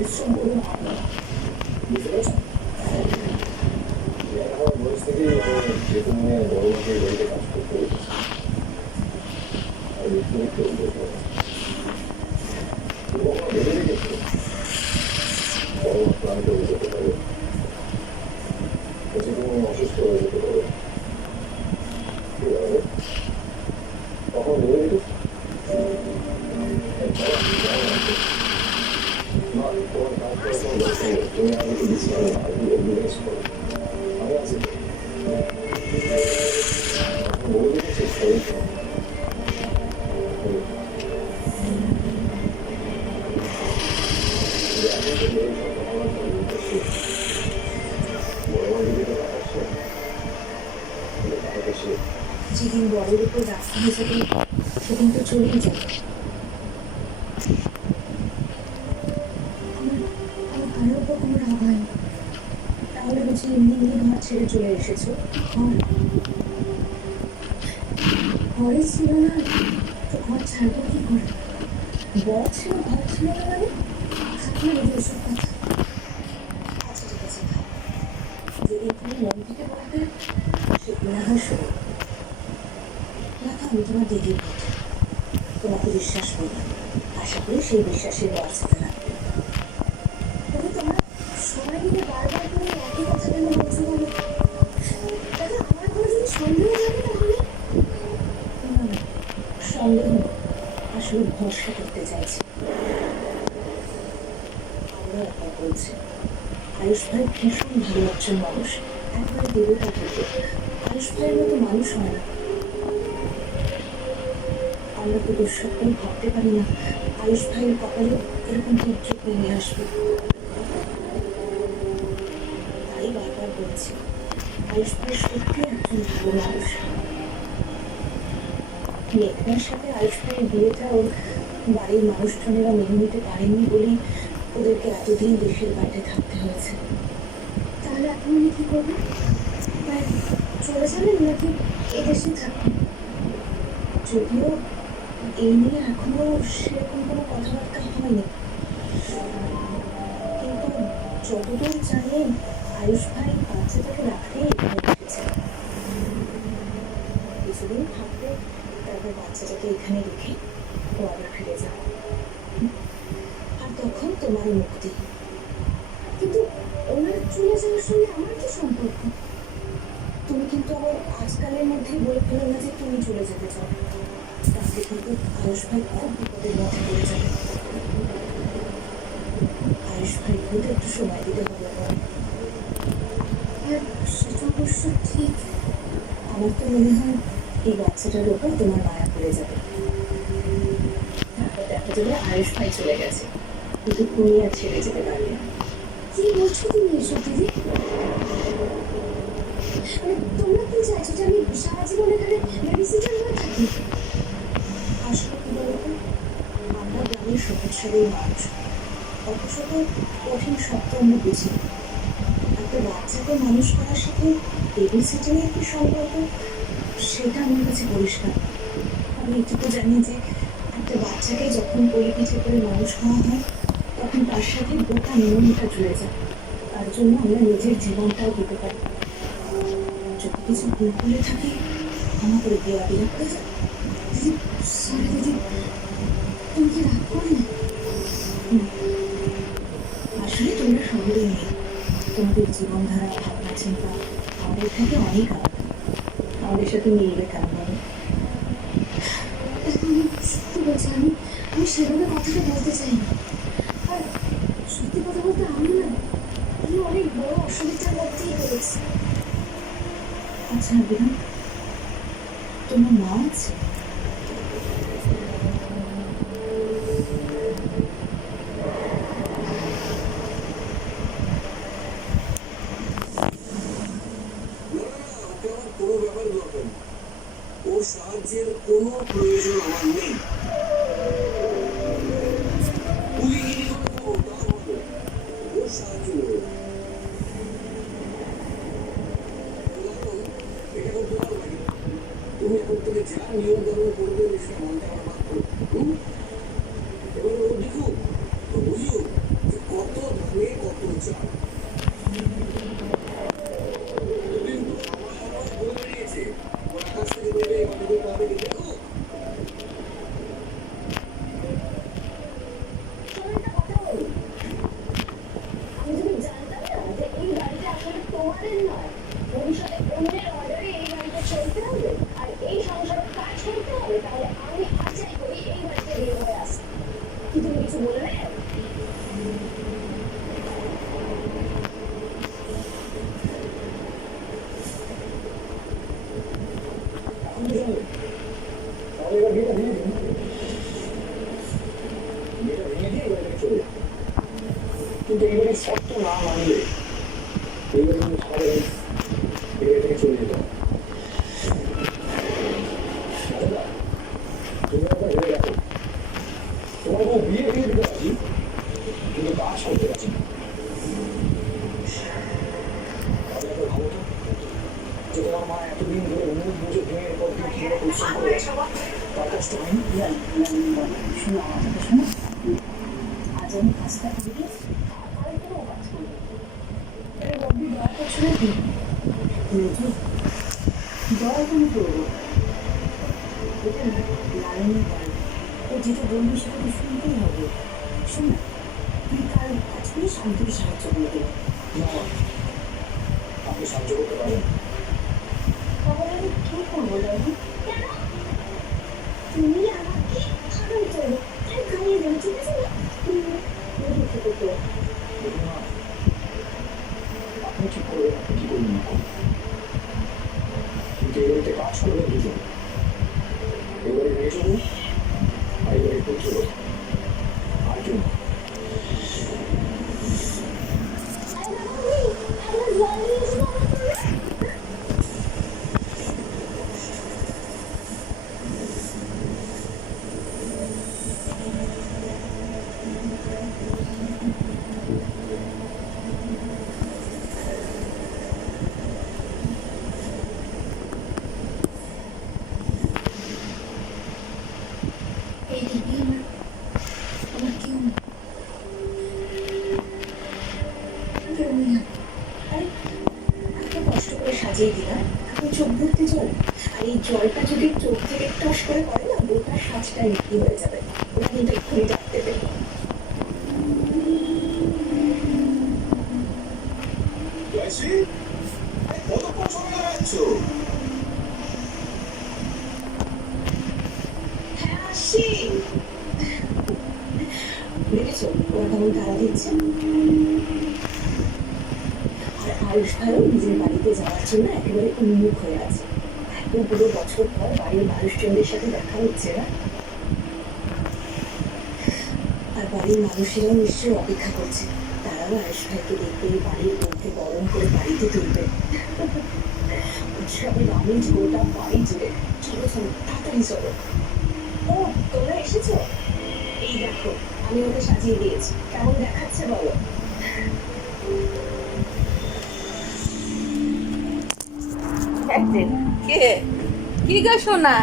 পরিশ্রম করে হবে, বুঝতে পারছো? আমার বয়স থেকে যেহেতু মানে বড় মাকে বাড়িতে কাজ করতে হয়েছে আর একটু একটু ভেবে রেখেছো বড় মা ক্লান্ত হয়ে যেতে পারে, হচ্ছে তুমি অসুস্থ হয়ে যেতে পারো, ঠিক আছে? তখন ভেবে রেখেছো মা তোমার কাজ করার কোনো দরকার নেই, তুমি আগে একটু বিশ্রাম নাও, একটু রিল্যাক্স করো, আমি আছি তো। তখন বলে রেখেছো শরীর যেদিন বড়ের উপর রাস্তা হিসেবে সেদিন তো চলেই যাবে। আমার কারোর উপর কোনো রাগ হয়নি। তাহলে বুঝি এমনি এমনি ঘর ছেড়ে চলে এসেছো? ঘরে ছিল না তো ঘর ছাড়বো কি করে? বর ছিল, ঘর ছিল না মানে? থাকলে বুঝি ওসব কথা। আচ্ছা ঠিক আছে, যেদিন তুমি মন থেকে বলবে সেদিন না হয় শোনো। দেখো আমি তোমার দিদির কথা, তোমাকে বিশ্বাস করি, আশা করি সেই বিশ্বাসের বাঁচতে লাগবে। তবে তোমার সবাই মিলে বারবার করে একই কথা কেন বলছো বলো? দেখো আমার কোনো যদি সন্দেহ থাকে তাহলে না, সন্দেহ আসলে ভরসা করতে চাইছি। আমরা একবার বলছি, আয়ুষ ভাই ভীষণ ভালো একজন মানুষ, একবারে দেবতা থেকে। আয়ুষ ভাইয়ের মতো মানুষ হয় না। আমরা তো দুঃস্বপ্নেও ভাবতে পারি না আয়ুষ ভাইয়ের কপালে এরকম দুর্যোগ নেমে আসবে। তাই বারবার বলছি, আয়ুষ ভাই সত্যি একজন ভালো মানুষ। মেঘনার সাথে আয়ুষ ভাইয়ের বিয়েটা ওর বাড়ির মানুষজনেরা মেনে নিতে পারেননি বলেই ওদেরকে এতদিন দেশের বাইরে থাকতে হয়েছে। তাহলে এখন উনি কি করবেন? চলে যাবেন নাকি এদেশে থাকবেন? যদিও এই নিয়ে এখনো সেরকম কোনো কথাবার্তা হয়নি, কিন্তু যতদূর জানি আয়ুষ ভাই বাচ্চাটাকে রাখতেই এখানে এসেছে। কিছুদিন থাকবে, তারপর বাচ্চাটাকে এখানে রেখে ও আবার ফিরে যাবে, আর তখন তোমারই মুক্তি। কিন্তু ওনার চলে যাওয়ার সঙ্গে আমার কি সম্পর্ক? তুমি কিন্তু আবার আজকালের মধ্যেই বলে ফেলো না যে তুমি চলে যেতে চাও, তাহলে কিন্তু আয়ুষ ভাই খুব বিপদের মধ্যে পড়ে যাবে। আয়ুষ ভাই কিন্তু একটু সময় দিতে হবে আমার। সেটা অবশ্য ঠিক। আমার তো মনে হয় এই বাচ্চাটার ওপর তোমার মায়া পড়ে যাবে। তারপর দেখা যাবে আয়ুষ ভাই চলে গেছে, কিন্তু তুমি আর ছেড়ে যেতে পারবে না। কি বলছো তুমি এসব দিদি? তোমরা কি চাইছো যে আমি সারা জীবন এখানে বেবিসিটার হয়ে থাকি? আসলে কি বলতো, আমরা গ্রামের সহজ সরল মানুষ, অত শত কঠিন শব্দ আমরা বুঝি। একটা বাচ্চাকে মানুষ করার সাথে বেবিসিটারের কি সম্পর্ক, সেটা আমার কাছে পরিষ্কার। আমি এটুকু জানি যে একটা বাচ্চাকে যখন কোলে পিঠে করে মানুষ করা হয় তখন তার সাথে গোটা নিয়মটা জুড়ে যায়। তার জন্য আমরা নিজের জীবনটাও দিতে পারি। যদি কিছু ভুল করে থাকি ক্ষমা করে দেওয়া বিনা করে যায়। দিদি সরি দিদি, তুমি কি রাগ করলে? আসলে তোমরা শহরে নেই, তোমাদের জীবনধারা, ভাবনা চিন্তা আমাদের থেকে অনেক আলাদা। আমাদের সাথে মিলবে কেন বলো? আমি সত্যি বলছি, আমি সেভাবে কথাটা বলতে চাই না। আর সত্যি কথা বলতে আমি না এই অনেক বড় অসুবিধার মধ্যেই পড়েছি। আচ্ছা বিধান, তোমার মা আছে? কোনো ব্যাপার দরকার নেই, ওর সাহায্যের কোনো প্রয়োজন আমার নেই। কুলিগিরি করে দেবো তা হবে, ওর সাহায্য নেবে। এটা এখন তোমার বাড়ি, তুমি এখন থেকে যা নিয়ম কানুন করবে সেটা মানতে আমার বাধ্য। এবার ও দেখুক তো বুঝুক যে কত ধানে কত চাল। কিন্তু আমার হাওয়া বলে বেরিয়েছে, ওর কাছ থেকে দেবে আমাদের পাবে দেখো। শোনো একটা কথা বলি, আমি যদি জানতাম না যে এই বাড়িটা আসলে তোমাদের নয়, ভবিষ্যতে অন্যের অর্ডারে এই বাড়িতে চলতে হবে আর এই সংসারে কাজ করতে হবে, তাহলে আমি আর যাই করি এই বাড়িতে বের হয়ে আসি। কি তুমি কিছু বলে নেই? আমি জানি তাহলে এবার বিয়েটা ভেঙে দিন, বিয়েটা ভেঙে দিয়ে এবার এটাকে চলে যাবে। কিন্তু এবারে শর্ত না মানলে এবারে কিন্তু আমাদের এবার থেকে চলে যেতে হবে। দাদা, তুমি একবার ভেবে দেখো, তোমার বউ বিয়ে ভেঙে দিতে পারছি কিন্তু কাজ করতে পারছি না। তাহলে একবার ভাবো তো যে তোমার মা এতদিন ধরে মুখ বুঝে ভেঙে এরপর দিন কিভাবে পরিশ্রম করে গেছে, তার কষ্ট হয়নি? শোনো আমার কথা শোনো, আজ আমি কাজটা করে কালকেও কাজ করবো। এই রব্বি দয়া করছো নাকি? দয়া কেন করবো? এটা লালনের বাড়ি, ও যেটা বলবি সেটা তো শুনতেই হবে। শোন না, তুই কাল কাজ করিস, আমি তোকে সাহায্য করে দেবো। না, আপনি সাহায্য করতে পারেন। তাহলে আমি কি করবো জানি? কেন? তুমি আমাকে খাবার করবো, তাই খাইয়ে দেবো, ঠিক আছে না? তুমি দেখে দেখো। দেখুন না, আপনি ঠিক করবেন, আপনি কি করবেন না করবেন, কিন্তু এবারে কাজ করবেন দুজন, এবারে মেয়ে চলুন আর এবারে পুত্র আর কেউ না। এই দিদি আমার কেউ নেই, কেউ নেই। আরে এত কষ্ট করে সাজিয়ে দিলাম, এখন চোখ ভর্তি জল, আর এই জলটা যদি চোখ থেকে টস করে পড়ে না, গোটা সাজটা বিক্রি হয়ে যাবে। ওরা কিন্তু এক্ষুনি ডাক দেবে। কতক্ষণ সময় লাগাচ্ছ? হ্যাঁ আসি। দেখেছো ওরা কেমন তাড়া দিচ্ছে? আর আয়ুষ ভাইও নিজের বাড়িতে যাওয়ার জন্য একেবারে উন্মুখ হয়ে আছে। এতগুলো বছর পর বাড়ির মানুষজনদের সাথে দেখা হচ্ছে না, আর বাড়ির মানুষেরাও নিশ্চয়ই অপেক্ষা করছে, তারাও আয়ুষ ভাইকে দেখবে, বাড়ির বউকে গরম করে বাড়িতে তুলবে। উৎসবের আমেজ গোটা বাড়ি জুড়ে। চলো চলো তাড়াতাড়ি চলো। ও তোমরা এসেছো? এই দেখো আমি ওকে সাজিয়ে দিয়েছি, কেমন দেখাচ্ছে বলো? কে কি গো সোনা,